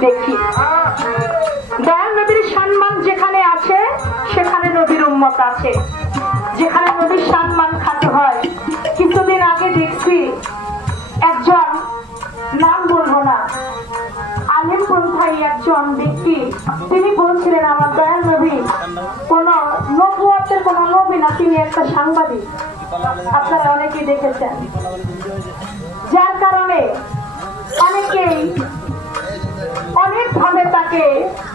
দেখি। দয়াল নবীর সম্মান যেখানে আছে, সেখানে নবীর উম্মত আছে। যেখানে নবীর সম্মান খাতে হয়। কিছুদিন আগে দেখছি? একজন নাম বলব না। আলিম পন্থাই একজন ব্যক্তি। তিনি বলছিলেন, আমার দয়াল নবী, কোন নবুয়াতের কোন নবী না, তিনি একটা সাংবাদিক। আপনারা অনেকেই দেখেছেন। যার কারণে অনেকেই অনেকভাবে তাকে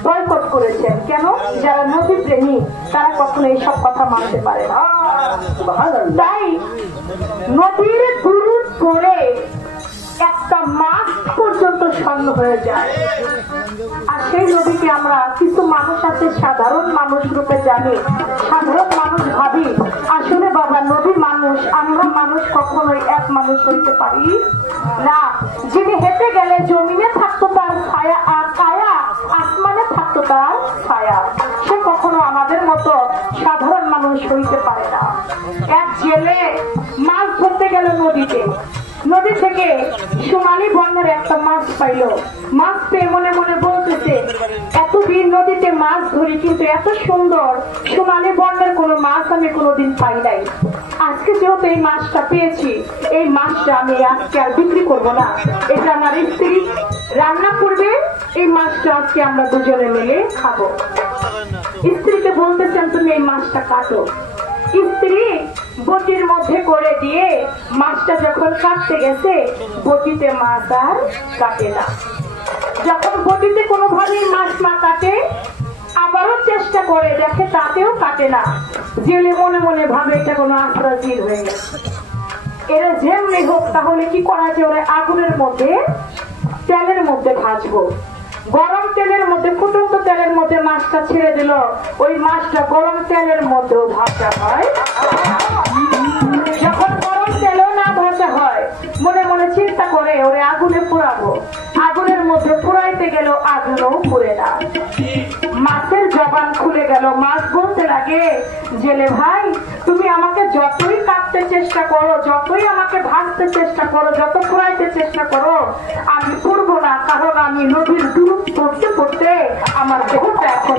বয়কট করেছেন। কেন? যারা নদী প্রেমী তারা কখনো এইসব কথা মানতে পারে তাই নদীর দুরুদ করে একটা মাস পর্যন্ত স্বর্ণ হয়ে যায়। আর সেই নদীকে আমরা কিছু মানুষ আছে, সাধারণ মানুষ রূপে জানি, সাধারণ মানুষ ভাবি, আসলে বাবা নদী মানুষ আমরা মানুষ কখনোই এক মানুষ হইতে পারি না। যিনি হেঁটে গেলে জমিনে থাকতো তার ছায়া আর ছায়া, আসমানে থাকতো তার ছায়া। সে কখনো আমাদের মতো সাধারণ মানুষ হইতে পারে না। এক জেলে মাছ ধরতে গেল নদীতে। নদী থেকে সোনালী বর্ণের একটা মাছ পাইলো। মাছ পেয়ে মনে মনে এতদিন নদীতে মাছ ধরি কিন্তু এত সুন্দর। সোনালী বর্ণের কোনো মাছ আমি কোনোদিন পাই নাই। আজকে যেহেতু এই মাছটা পেয়েছি, এই মাছটা আমি আজকে আর বিক্রি করব না। এটা আমার স্ত্রী, রান্না করবে, এই মাছটা আজকে আমরা দুজনে মিলে খাব। স্ত্রীকে বলতেছেন, তুমি এই মাছটা কাটো। স্ত্রী বটির মধ্যে করে দিয়ে মাছটা যখন কাটতে গেছে, বটিতে মাছ আর কাটে না। যখন বটিতে কোনোভাবেই মাছ না কাটে, আবারও চেষ্টা করে, দেখে তাতেও কাটে না। জেলে মনে মনে ভাবে এটা কোনো আশ্রয় হয়ে গেছে। এরা হোক, তাহলে কি করা যায়? ওরা আগুনের মধ্যে, তেলের মধ্যে ভাজবো। গরম তেলের মধ্যে, ফুটন্ত তেলের মধ্যে মাছটা ছেড়ে দিল। ওই মাছটা গরম তেলের মধ্যেও ভাজা হয়। যখন গরম তেলেও না ভাজা হয়, মনে মনে চিন্তা করে, ওরে আগুনে পোড়াবো। আগুনের মধ্যে পোড়াইতে গেল আগুনও পুড়ে না। মাছের জবান খুলে গেল, মাছ বলতে লাগে? জেলে ভাই, তুমি আমাকে যতই কাটতে চেষ্টা করো, যতই আমাকে ভাজতে চেষ্টা করো, যত পুরাইতে চেষ্টা করো, আমি করব না, কারণ আমি নদীর ডুব পড়তে পড়তে আমার দেহটা এখন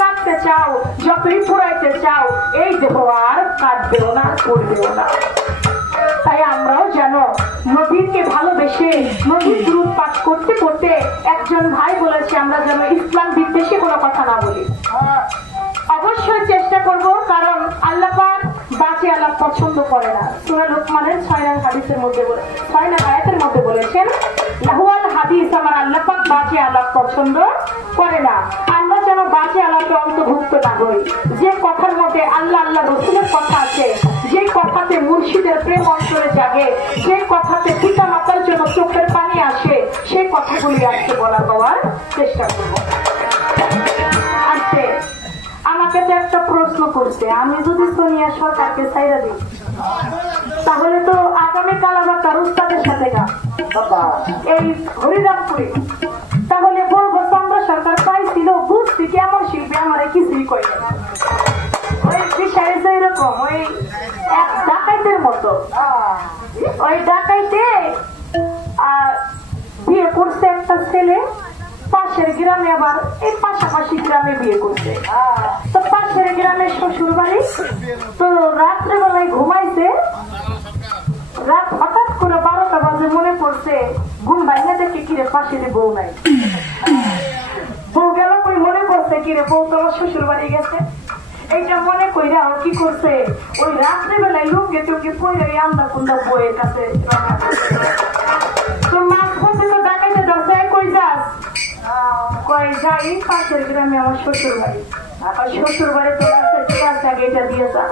কাটতে চাও, যতই পুরাইতে চাও, এই দেহ আর কাটবেও না, করবেও না। তাই আমরাও যেন নবীকে ভালোবেসে নবীর দূর পাঠ করতে করতে একজন ভাই বলেছে, আমরা যেন ইসলাম বিদ্বেষে কোনো কথা না বলি। অবশ্যই চেষ্টা করব, কারণ আল্লাহ বাঁচে আল্লাহ পছন্দ করে না। সুরা লোকমানের ছয় নং হাদিসের মধ্যে বলে ছয় নং আয়াতের মধ্যে বলেছেন, লাহুয়াল হাদিস আমার আল্লাহ বাঁচে আল্লাহ পছন্দ করে না। যেন বাঁচে আল্লাহকে অন্তর্ভুক্ত না হই। যে কথার মধ্যে আল্লাহ আল্লাহ রসুলের কথা আছে যে কথাতে মুর্শিদের প্রেম অন্তরে জাগে যে কথাতে পিতা মাতার জন্য চোখের পানি আসে সেই কথাগুলি আজকে বলা পাওয়ার চেষ্টা করব। আজকে আমাকে তো একটা প্রশ্ন করছে আমি যদি সোনিয়া সরকারকে চাইরা দিই তাহলে তো আগামীকাল আবার তার উস্তাদের সাথে গা এই হরিরামপুরে। ওই যে এরকম ওই এক ডাকাইতের মতো। ওই ডাকাইতে আহ, বিয়ে করছে একটা ছেলে পাশের গ্রামে আবার এই পাশাপাশি গ্রামে বিয়ে করছে। তো পাশের গ্রামে শ্বশুর বাড়ি তো রাত্রে বেলায় ঘুমাইছে। রাত হঠাৎ করে বারোটা বাজে মনে পড়ছে ঘুম বাইরে দেখে কিরে পাশের বউ নাই। কিরে বউ তোমার শ্বশুর বাড়ি গেছে? এইটা মনে কইরা আর কি করছে? ওই রাত্রে বেলায় লুঙ্গে টুঙ্গে পড়ে ওই আন্দা কুন্দা বইয়ের কাছে তো মাছ বলতে তো ডাকাইতে ধরছে, "এই কই যাস? কই যাই পাশের গ্রামে আমার শ্বশুর বাড়ি। আর শ্বশুর বাড়ি তো আগে এটা দিয়ে যা।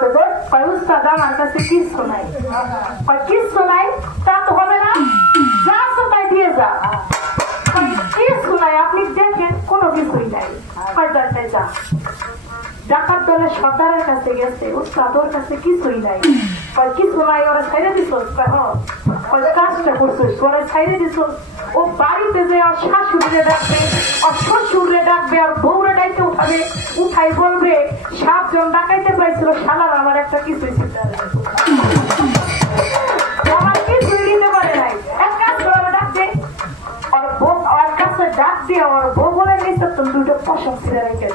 তো? কই উস্তাদ, আমার কাছে কিচ্ছু নাই। কিচ্ছু নাই? ডাকাত কাছে গেছে কাছে কিছুই নাই। কিছু নাই, ওরা কই কাজটা করছিস, ওরা দিছ ও বাড়িতে যে শাশুড়িরে ডাকবে, ওর শ্বশুরে ডাকবে, আর বউরে ডাইতে উঠাবে, উঠাই বলবে, সাতজন ডাকাইতে পাইছিল, শালার আমার একটা কিছুই না। আমার কিছুই পারে ডাক দিয়ে আমার বলে নিচ্ছে তুমি দুটো পশম ছিঁড়ে রেখে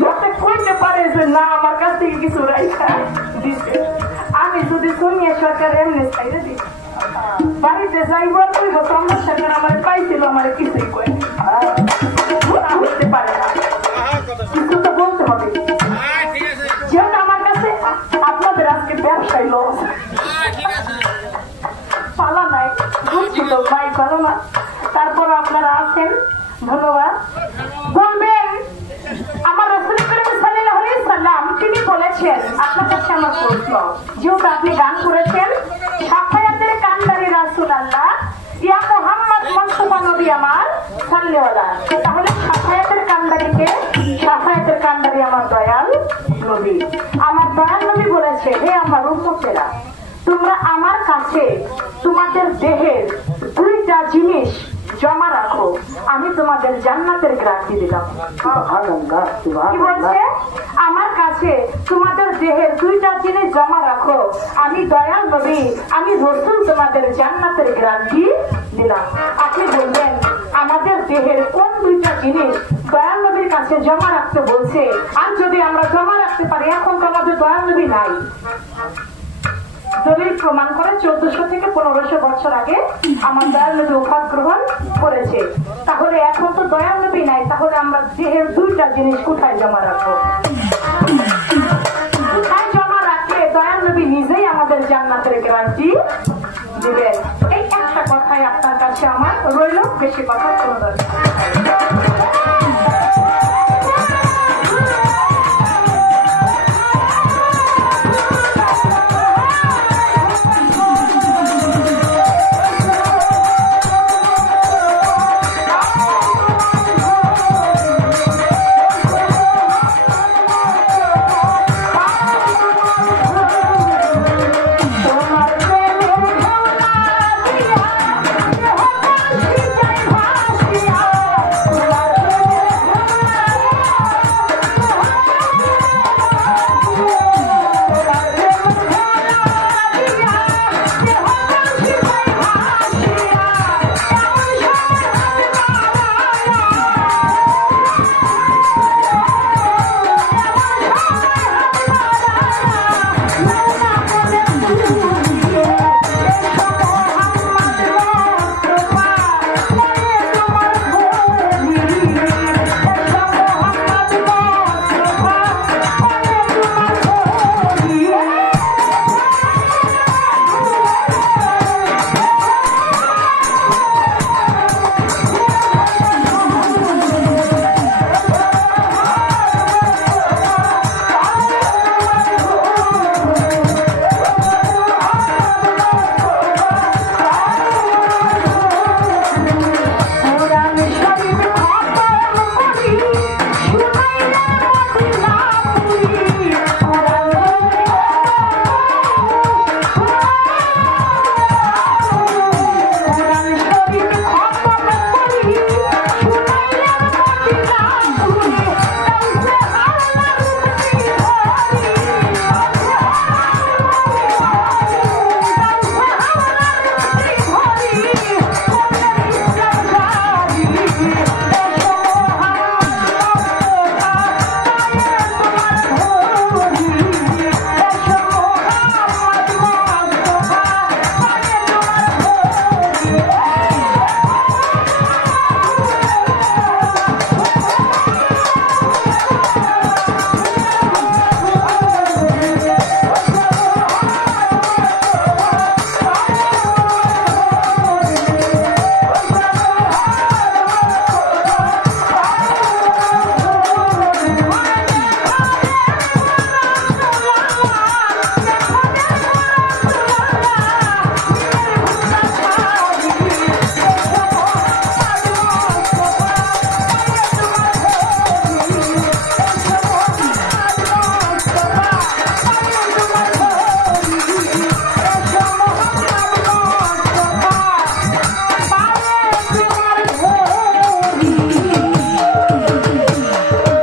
যাতে কইতে পারে যে, না, আমার কাছ থেকে কিছু রাইখা দিতে। আমি যদি শুনিয়ে সরকার এমনি চাইলে দিই, বাড়িতে যাইব তুই সমস্যা আমার পাইছিল, আমার কিছুই কই আছেন? ধন্যবাদ। বলবেন, আমার সাল্লাম তিনি বলেছেন, আপনার কাছে আমার প্রশ্ন। যেহেতু আপনি গান করেছেন, সাফায়াতের কান্দারি রাসূল আল্লাহ ইয়া মোহাম্মদ মস্তফা নবী আমার, সাল্লাল্লাহু তাহলে সাফায়াতের কান্দারিকে সাফায়াতের কান্দারি আমার দয়াল নবী। আমার দয়াল নবী বলেছে, হে আমার উম্মতেরা, তোমরা আমার কাছে তোমাদের দেহের দুইটা জিনিস জমা রাখো। আমি তোমাদের জান্নাতের গ্রান্টি দিলাম। কি বলছে? আমার কাছে তোমাদের দেহের দুইটা জিনিস জমা রাখো। আমি দয়াল নবী, আমি রসুল তোমাদের জান্নাতের গ্রান্টি দিলাম। আপনি বলবেন, আমাদের দেহের কোন দুইটা জিনিস দয়াল নবীর কাছে জমা রাখতে বলছে? আর যদি আমরা জমা রাখতে পারি, এখন তো আমাদের দয়াল নবী নাই। দলিল প্রমাণ করে চোদ্দশো থেকে পনেরোশো বছর আগে আমার দয়াল নবী উপাদ গ্রহণ তাহলে আমরা দেহের দুইটা জিনিস কোথায় জমা রাখব কোথায় জমা রাখলে দয়াল নবী নিজেই আমাদের জান্নাতের গ্যারান্টি দিবেন এই একটা কথাই আপনার কাছে আমার রইল, বেশি কথা।